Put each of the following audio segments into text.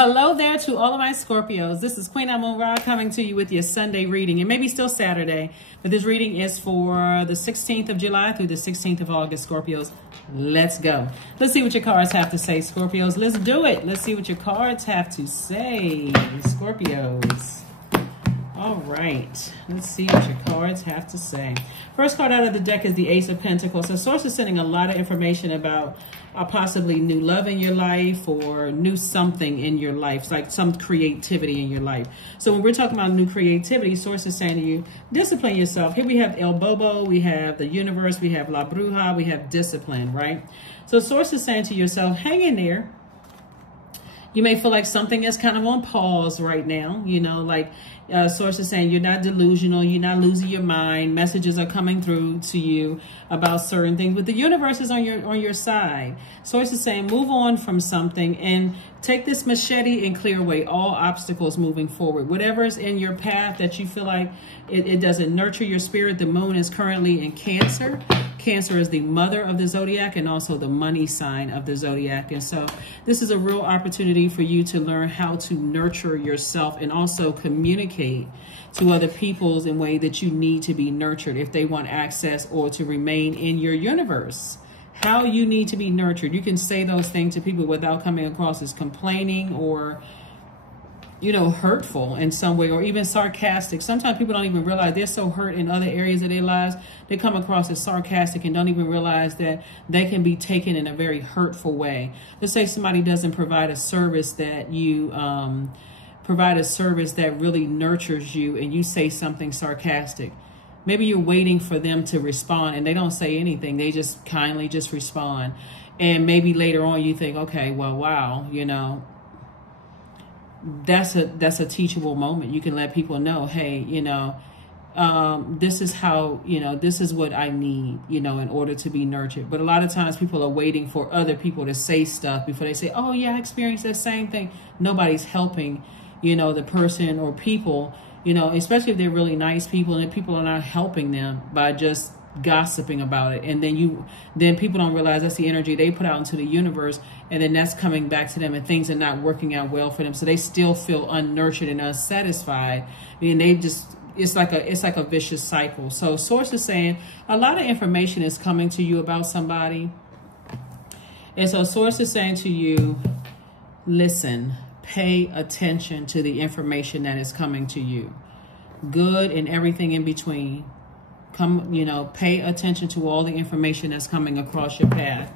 Well, hello there to all of my Scorpios. This is Queen Amun Ra coming to you with your Sunday reading. It may be still Saturday, but this reading is for the 16th of July through the 16th of August, Scorpios. Let's go. Let's see what your cards have to say, Scorpios. Let's do it. Let's see what your cards have to say, Scorpios. All right. Let's see what your cards have to say. First card out of the deck is the Ace of Pentacles. So Source is sending a lot of information about possibly new love in your life or new something in your life. It's like some creativity in your life. So when we're talking about new creativity, Source is saying to you, discipline yourself. Here we have El Bobo, we have the universe, we have La Bruja, we have discipline, right? So Source is saying to yourself, hang in there. You may feel like something is kind of on pause right now, you know, like Source is saying you're not delusional, you're not losing your mind. Messages are coming through to you about certain things, but the universe is on your side. Source is saying move on from something and take this machete and clear away all obstacles moving forward. Whatever is in your path that you feel like it doesn't nurture your spirit. The moon is currently in Cancer. Cancer is the mother of the Zodiac and also the money sign of the Zodiac. And so this is a real opportunity for you to learn how to nurture yourself and also communicate to other people in a way that you need to be nurtured if they want access or to remain in your universe. How you need to be nurtured. You can say those things to people without coming across as complaining or, you know, hurtful in some way or even sarcastic. Sometimes people don't even realize they're so hurt in other areas of their lives. They come across as sarcastic and don't even realize that they can be taken in a very hurtful way. Let's say somebody doesn't provide a service that you provide a service that really nurtures you and you say something sarcastic. Maybe you're waiting for them to respond and they don't say anything. They just kindly just respond. And maybe later on you think, okay, well, wow, you know, that's a teachable moment. You can let people know, hey, you know, this is how, you know, this is what I need, you know, in order to be nurtured. But a lot of times people are waiting for other people to say stuff before they say, oh yeah, I experienced that same thing. Nobody's helping, you know, the person or people, you know, especially if they're really nice people and people are not helping them by just gossiping about it. And then people don't realize that's the energy they put out into the universe, and then that's coming back to them and things are not working out well for them, so they still feel unnurtured and unsatisfied. I mean, they just, it's like a vicious cycle. So Source is saying a lot of information is coming to you about somebody, and so Source is saying to you, listen, pay attention to the information that is coming to you, good and everything in between. Come, you know, pay attention to all the information that's coming across your path.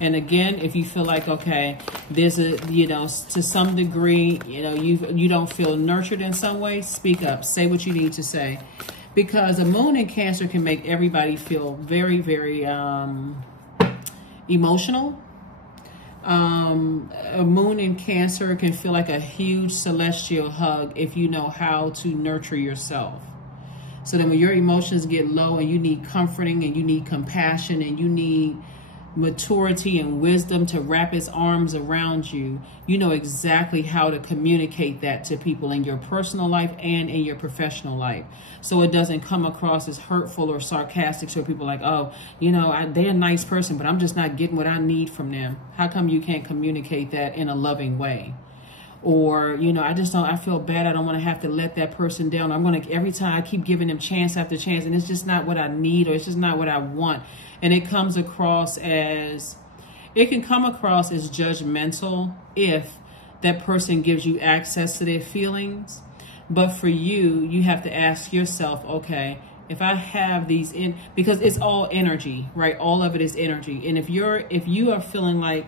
And again, if you feel like, okay, there's a, you know, to some degree, you know, you don't feel nurtured in some way, speak up, say what you need to say. Because a moon in Cancer can make everybody feel very, very emotional. A moon in Cancer can feel like a huge celestial hug if you know how to nurture yourself. So then when your emotions get low and you need comforting and you need compassion and you need maturity and wisdom to wrap its arms around you, you know exactly how to communicate that to people in your personal life and in your professional life. So it doesn't come across as hurtful or sarcastic. So people are like, oh, you know, they're a nice person, but I'm just not getting what I need from them. How come you can't communicate that in a loving way? Or, you know, I feel bad. I don't want to have to let that person down. Every time I keep giving them chance after chance and it's just not what I need or it's just not what I want. And it comes across as, it can come across as judgmental if that person gives you access to their feelings. But for you, you have to ask yourself, okay, if I have these because it's all energy, right? All of it is energy. And if you are feeling like,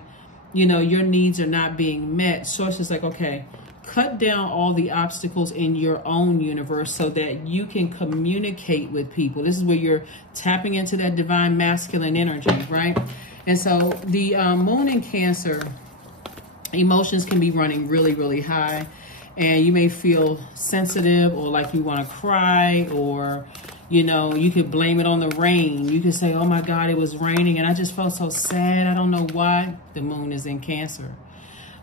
you know, your needs are not being met, Source is like, okay, cut down all the obstacles in your own universe so that you can communicate with people. This is where you're tapping into that divine masculine energy, right? And so the moon in Cancer, emotions can be running really, really high. And you may feel sensitive or like you want to cry, or, you know, you could blame it on the rain. You could say, oh my God, it was raining and I just felt so sad. I don't know why. The moon is in Cancer.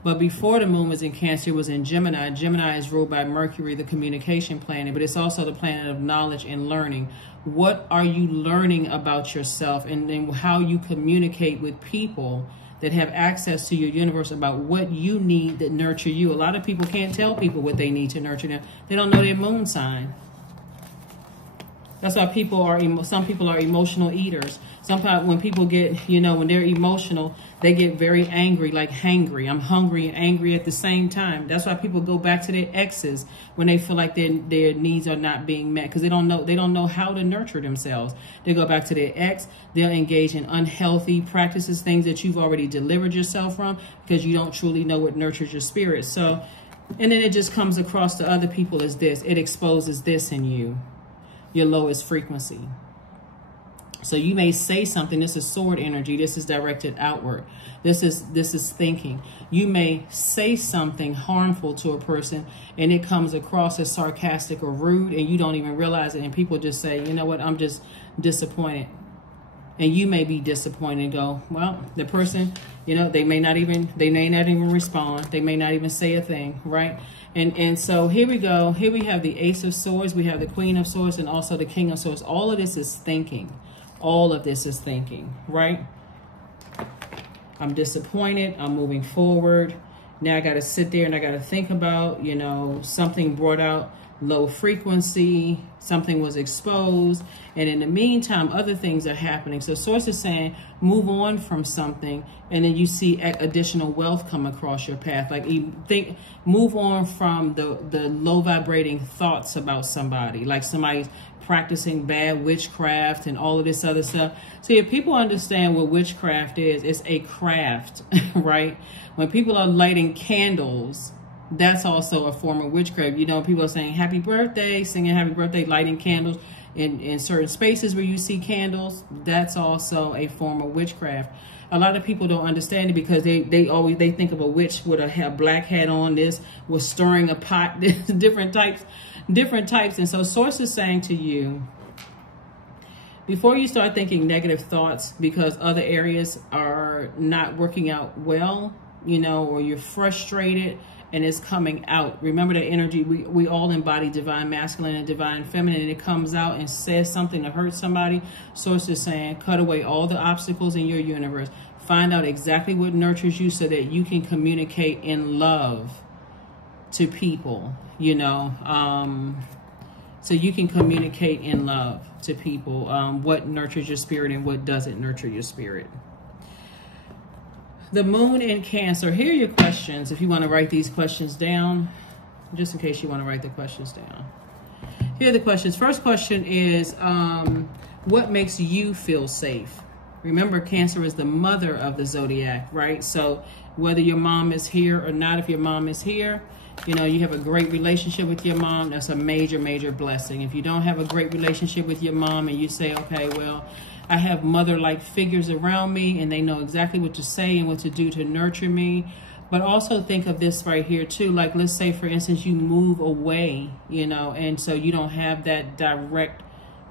But before the moon was in Cancer, it was in Gemini. Gemini is ruled by Mercury, the communication planet, but it's also the planet of knowledge and learning. What are you learning about yourself and how you communicate with people that have access to your universe about what you need that nurture you. A lot of people can't tell people what they need to nurture them. They don't know their moon sign. That's why some people are emotional eaters. Sometimes when people get, you know, when they're emotional, they get very angry, like hangry. I'm hungry and angry at the same time. That's why people go back to their exes when they feel like their needs are not being met, because they don't know how to nurture themselves. They go back to their ex. They'll engage in unhealthy practices, things that you've already delivered yourself from, because you don't truly know what nurtures your spirit. So, and then it just comes across to other people as this. It exposes this in you, your lowest frequency. So you may say something. This is sword energy. This is directed outward. This is thinking. You may say something harmful to a person and it comes across as sarcastic or rude and you don't even realize it. And people just say, you know what, I'm just disappointed. And you may be disappointed and go, well, the person, you know, they may not even respond. They may not even say a thing, right? And so here we go. Here we have the Ace of Swords. We have the Queen of Swords and also the King of Swords. All of this is thinking. All of this is thinking, right? I'm disappointed. I'm moving forward. Now I got to sit there and I got to think about, you know, something brought out low frequency, something was exposed. And in the meantime, other things are happening. So Source is saying, move on from something. And then you see additional wealth come across your path. Like move on from the low vibrating thoughts about somebody, like somebody's practicing bad witchcraft and all of this other stuff. So if people understand what witchcraft is, it's a craft, right? When people are lighting candles, that's also a form of witchcraft. You know, people are saying happy birthday, singing happy birthday, lighting candles in certain spaces where you see candles. That's also a form of witchcraft. A lot of people don't understand it because they think of a witch with a black hat on, this was stirring a pot, different types. And so Source is saying to you, before you start thinking negative thoughts because other areas are not working out well, you know, or you're frustrated and it's coming out. Remember that energy, we all embody divine masculine and divine feminine, and it comes out and says something to hurt somebody. Source is saying, cut away all the obstacles in your universe. Find out exactly what nurtures you so that you can communicate in love to people, you know, so you can communicate in love to people, what nurtures your spirit and what doesn't nurture your spirit. The moon in Cancer. Here are your questions if you want to write these questions down, just in case you want to write the questions down. Here are the questions. First question is, what makes you feel safe? Remember, Cancer is the mother of the zodiac, right? So whether your mom is here or not, if your mom is here, you know, you have a great relationship with your mom, that's a major, major blessing. If you don't have a great relationship with your mom and you say, okay, well, I have mother-like figures around me and they know exactly what to say and what to do to nurture me. But also think of this right here too. Like, let's say, for instance, you move away, you know, and so you don't have that direct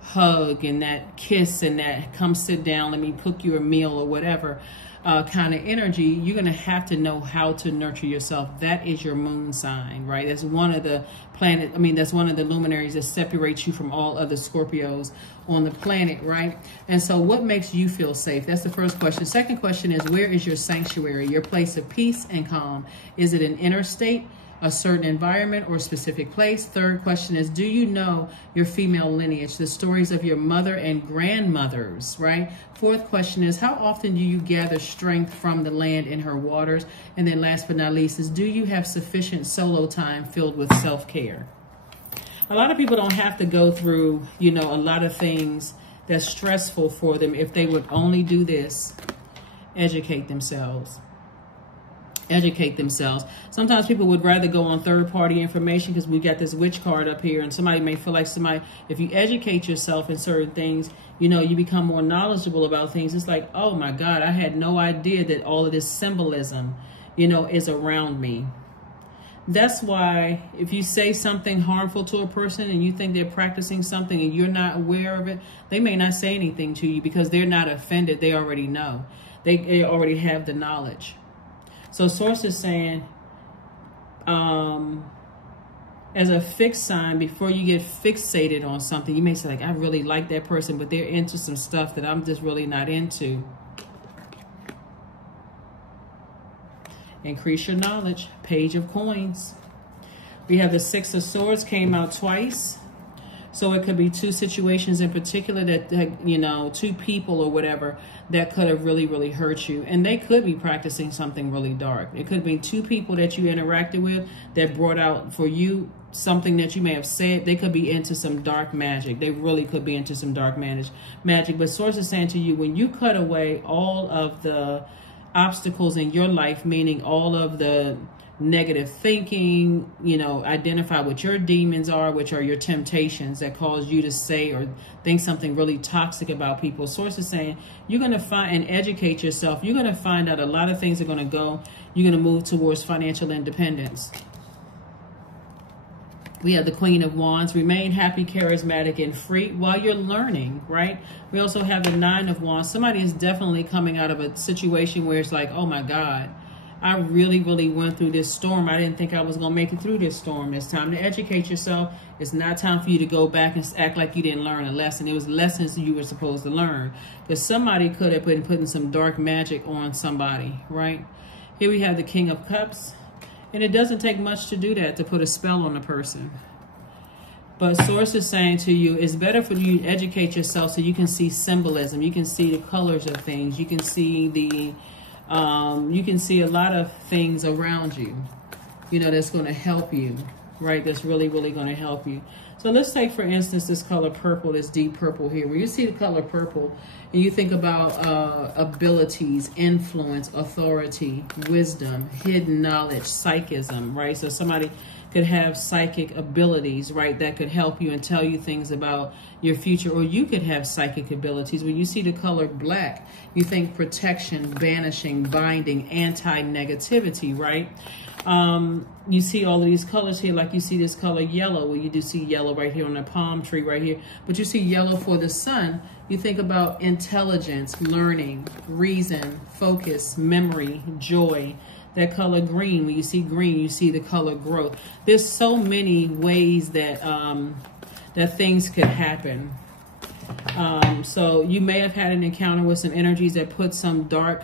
hug and that kiss and that come sit down, let me cook you a meal or whatever kind of energy. You're going to have to know how to nurture yourself. That is your moon sign, right? That's one of the that's one of the luminaries that separates you from all other Scorpios on the planet, right? And so what makes you feel safe? That's the first question. Second question is, where is your sanctuary, your place of peace and calm? Is it an inner state, a certain environment, or a specific place? Third question is, do you know your female lineage, the stories of your mother and grandmothers, right? Fourth question is, how often do you gather strength from the land in her waters? And then last but not least is, do you have sufficient solo time filled with self-care? A lot of people don't have to go through, you know, a lot of things that's stressful for them if they would only do this: educate themselves. Educate themselves. Sometimes people would rather go on third-party information because we got this witch card up here, and somebody may feel like if you educate yourself in certain things, you know, you become more knowledgeable about things. It's like, oh my God, I had no idea that all of this symbolism, you know, is around me. That's why if you say something harmful to a person and you think they're practicing something and you're not aware of it, they may not say anything to you because they're not offended. They already know. They already have the knowledge. So Source is saying, as a fixed sign, before you get fixated on something, you may say, like, I really like that person, but they're into some stuff that I'm just really not into. Increase your knowledge. Page of Coins. We have the Six of Swords came out twice. So it could be two situations in particular that, you know, two people or whatever that could have really, really hurt you. And they could be practicing something really dark. It could be two people that you interacted with that brought out for you something that you may have said. They could be into some dark magic. They really could be into some dark magic. But Source is saying to you, when you cut away all of the obstacles in your life, meaning all of the negative thinking, you know, identify what your demons are, which are your temptations that cause you to say or think something really toxic about people. Source is saying you're going to find and educate yourself. You're going to find out a lot of things are going to go. You're going to move towards financial independence. We have the Queen of Wands. Remain happy, charismatic, and free while you're learning, right? We also have the Nine of Wands. Somebody is definitely coming out of a situation where it's like, oh my God, I really, really went through this storm. I didn't think I was going to make it through this storm. It's time to educate yourself. It's not time for you to go back and act like you didn't learn a lesson. It was lessons you were supposed to learn. Because somebody could have been putting some dark magic on somebody, right? Here we have the King of Cups. And it doesn't take much to do that, to put a spell on a person. But Source is saying to you, it's better for you to educate yourself so you can see symbolism. You can see the colors of things. You can see the... you can see a lot of things around you, you know, that's going to help you, right? That's really, really going to help you. So let's take, for instance, this color purple, this deep purple here. When you see the color purple and you think about abilities, influence, authority, wisdom, hidden knowledge, psychism, right? So somebody could have psychic abilities, right, that could help you and tell you things about your future, or you could have psychic abilities. When you see the color black, you think protection, banishing, binding, anti-negativity, right? You see all of these colors here, like you see this color yellow, where you do see yellow right here on the palm tree right here, but you see yellow for the sun. You think about intelligence, learning, reason, focus, memory, joy. That color green, when you see green, you see the color growth. There's so many ways that that things could happen. So you may have had an encounter with some energies that put some dark,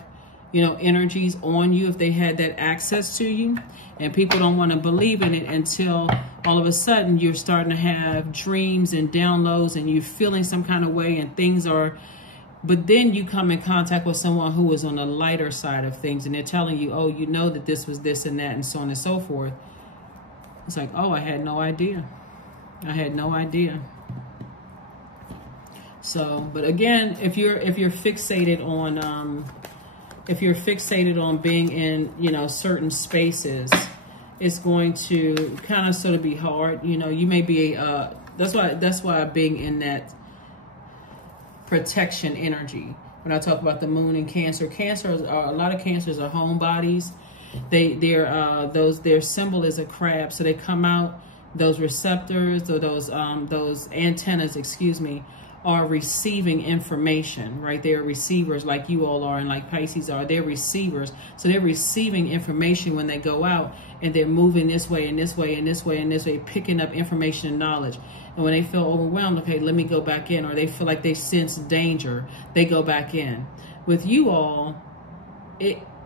you know, energies on you if they had that access to you. And people don't want to believe in it until all of a sudden you're starting to have dreams and downloads and you're feeling some kind of way and things are... But then you come in contact with someone who is on the lighter side of things and they're telling you, oh, you know that this was this and that and so on and so forth. It's like, oh, I had no idea. I had no idea. So, but again, if you're fixated on being in, you know, certain spaces, it's going to kind of sort of be hard. You know, you may be that's why being in that protection energy. When I talk about the moon and Cancer, a lot of Cancers are homebodies. Their symbol is a crab, so they come out. Those receptors or those antennas, excuse me, are receiving information, right? They're receivers like you all are and like Pisces are. They're receivers, so they're receiving information when they go out, and they're moving this way and this way and this way and this way, picking up information and knowledge. And when they feel overwhelmed, okay, let me go back in, or they feel like they sense danger, they go back in. With you all,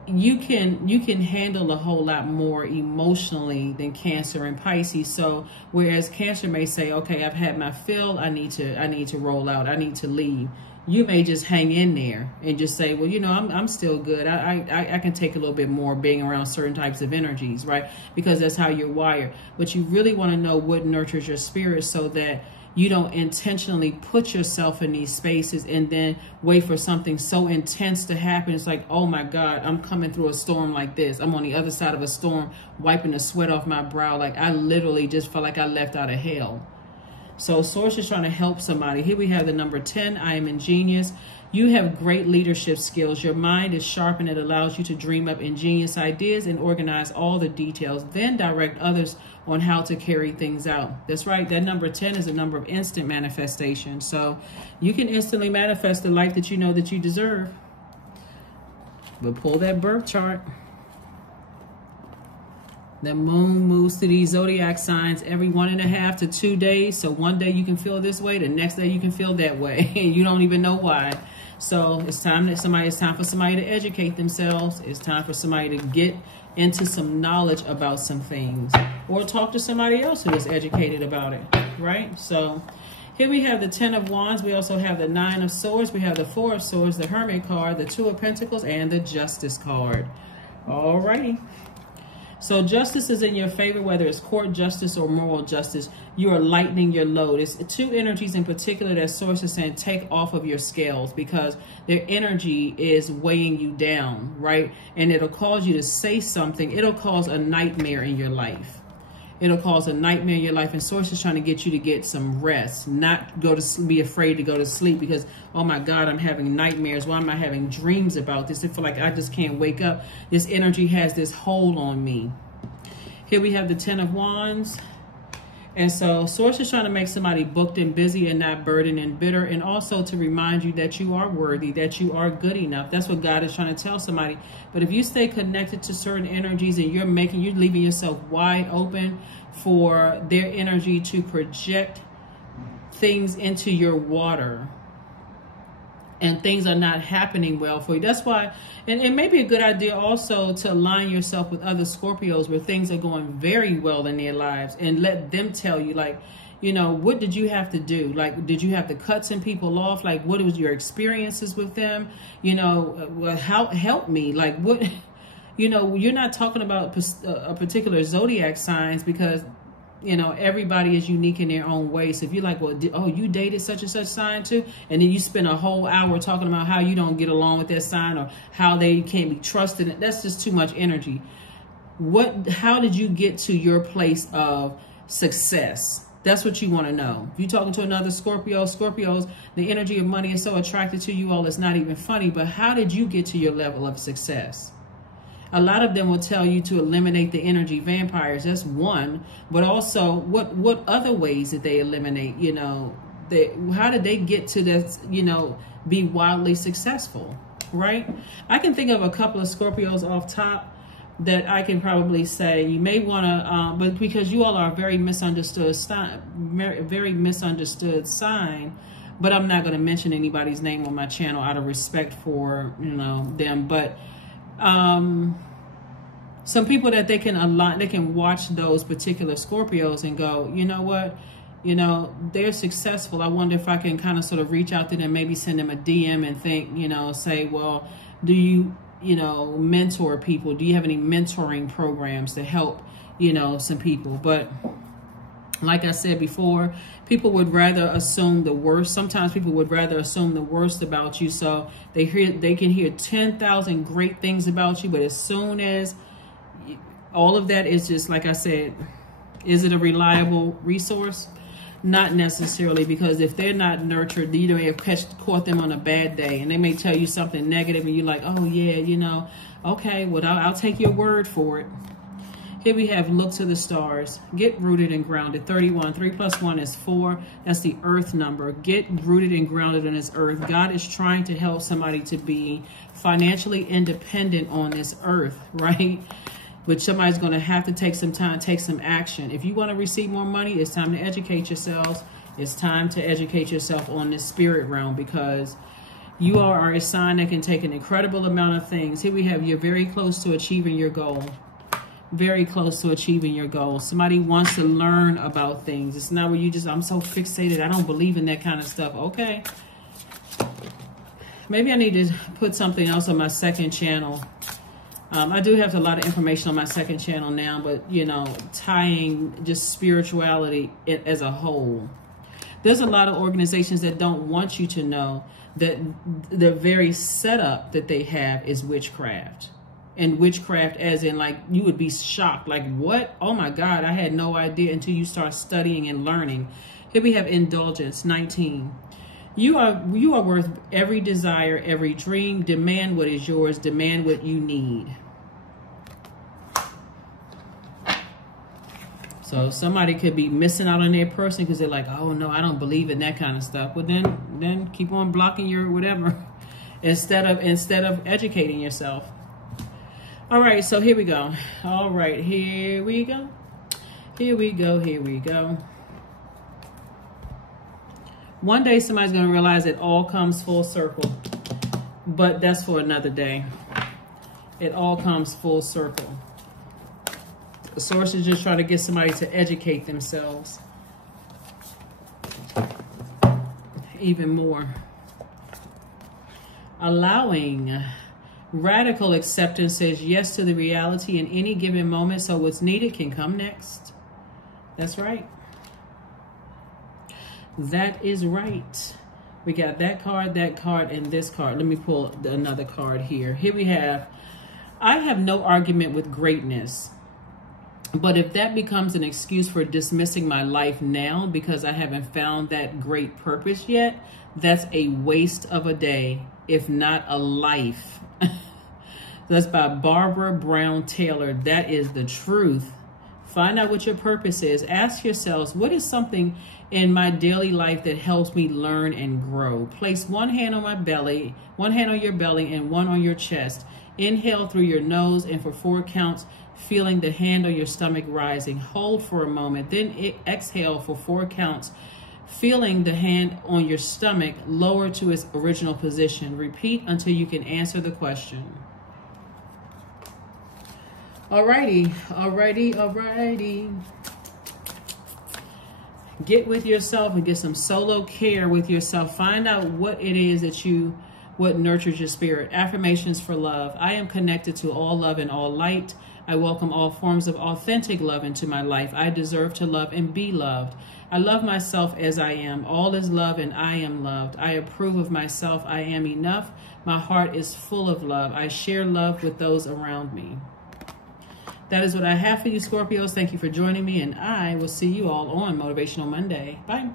you can handle a whole lot more emotionally than Cancer and Pisces. So whereas Cancer may say, okay, I've had my fill, I need to roll out, I need to leave. You may just hang in there and just say, well, you know, I'm still good. I can take a little bit more being around certain types of energies, right? Because that's how you're wired. But you really want to know what nurtures your spirit so that you don't intentionally put yourself in these spaces and then wait for something so intense to happen. It's like, oh my God, I'm coming through a storm like this. I'm on the other side of a storm, wiping the sweat off my brow. Like I literally just felt like I left out of hell. So Source is trying to help somebody. Here we have the number 10. I am ingenious. You have great leadership skills. Your mind is sharp and it allows you to dream up ingenious ideas and organize all the details, then direct others on how to carry things out. That's right. That number 10 is a number of instant manifestation. So you can instantly manifest the life that you know that you deserve. But pull that birth chart. The moon moves to these zodiac signs every 1.5 to 2 days. So one day you can feel this way, the next day you can feel that way, and you don't even know why. So it's time for somebody to educate themselves. It's time for somebody to get into some knowledge about some things, or talk to somebody else who is educated about it, right? So here we have the 10 of Wands. We also have the 9 of Swords. We have the 4 of Swords, the Hermit card, the 2 of Pentacles, and the Justice card. Alrighty. So justice is in your favor, whether it's court justice or moral justice. You are lightening your load. It's two energies in particular that Source is saying take off of your scales, because their energy is weighing you down, right? And it'll cause you to say something. It'll cause a nightmare in your life. It'll cause a nightmare in your life. And Source is trying to get you to get some rest, not be afraid to go to sleep because, oh my God, I'm having nightmares. Why am I having dreams about this? I feel like I just can't wake up. This energy has this hold on me. Here we have the 10 of Wands. And so Source is trying to make somebody booked and busy and not burdened and bitter. And also to remind you that you are worthy, that you are good enough. That's what God is trying to tell somebody. But if you stay connected to certain energies and you're leaving yourself wide open for their energy to project things into your water, and things are not happening well for you. That's why, and it may be a good idea also to align yourself with other Scorpios where things are going very well in their lives, and let them tell you, like, you know, what did you have to do? Like, did you have to cut some people off? Like, what was your experiences with them? You know, help me. Like, what, you know, you're not talking about a particular zodiac signs, because you know, everybody is unique in their own way. So if you're like, well, oh, you dated such and such sign too, and then you spend a whole hour talking about how you don't get along with that sign or how they can't be trusted, that's just too much energy. How did you get to your place of success? That's what you want to know. If you're talking to another Scorpios, the energy of money is so attracted to you all, it's not even funny. But how did you get to your level of success? A lot of them will tell you to eliminate the energy vampires. That's one. But also, what other ways did they eliminate? You know, how did they get to this, you know, be wildly successful, right? I can think of a couple of Scorpios off top that I can probably say you may want to, but because you all are a very misunderstood sign, but I'm not going to mention anybody's name on my channel out of respect for, you know, them. But some people that they can watch those particular Scorpios and go, you know what, you know, they're successful. I wonder if I can kind of sort of reach out to them, maybe send them a DM and think, you know, say, well, do you know, mentor people? Do you have any mentoring programs to help, you know, some people? But like I said before, people would rather assume the worst. Sometimes people would rather assume the worst about you. So they can hear 10,000 great things about you, but as soon as all of that is just, like I said, is it a reliable resource? Not necessarily, because if they're not nurtured, you may have caught them on a bad day, and they may tell you something negative, and you're like, oh yeah, you know, okay, well, I'll take your word for it. Here we have look to the stars. Get rooted and grounded. 31. 3 + 1 is 4. That's the earth number. Get rooted and grounded on this earth. God is trying to help somebody to be financially independent on this earth, right? But somebody's going to have to take some time, take some action. If you want to receive more money, it's time to educate yourselves. It's time to educate yourself on this spirit realm, because you are a sign that can take an incredible amount of things. Here we have, you're very close to achieving your goal. Very close to achieving your goal. Somebody wants to learn about things. It's not where you just, I'm so fixated, I don't believe in that kind of stuff. Okay. Maybe I need to put something else on my second channel. I do have a lot of information on my second channel now, but, you know, tying just spirituality as a whole. There's a lot of organizations that don't want you to know that the very setup that they have is witchcraft. And witchcraft as in, like, you would be shocked. Like, what? Oh my God, I had no idea until you start studying and learning. Here we have indulgence, 19. You are worth every desire, every dream. Demand what is yours. Demand what you need. So somebody could be missing out on their person because they're like, oh no, I don't believe in that kind of stuff. But then keep on blocking your whatever instead of educating yourself. All right, so here we go. All right, here we go. Here we go. Here we go. One day somebody's going to realize it all comes full circle. But that's for another day. It all comes full circle. The source is just trying to get somebody to educate themselves even more. Allowing radical acceptance says yes to the reality in any given moment, so what's needed can come next. That's right. That is right. We got that card, and this card. Let me pull another card here. Here we have, I have no argument with greatness. But if that becomes an excuse for dismissing my life now because I haven't found that great purpose yet, that's a waste of a day, if not a life. That's by Barbara Brown Taylor. That is the truth. Find out what your purpose is. Ask yourselves, what is something in my daily life that helps me learn and grow? Place one hand on my belly, one hand on your belly, and one on your chest. Inhale through your nose, and for 4 counts, feeling the hand on your stomach rising. Hold for a moment, then exhale for 4 counts, feeling the hand on your stomach lower to its original position. Repeat until you can answer the question. Alrighty, alrighty, alrighty. Get with yourself and get some solo care with yourself. Find out what it is that what nurtures your spirit. Affirmations for love. I am connected to all love and all light. I welcome all forms of authentic love into my life. I deserve to love and be loved. I love myself as I am. All is love and I am loved. I approve of myself. I am enough. My heart is full of love. I share love with those around me. That is what I have for you, Scorpios. Thank you for joining me, and I will see you all on Motivational Monday. Bye.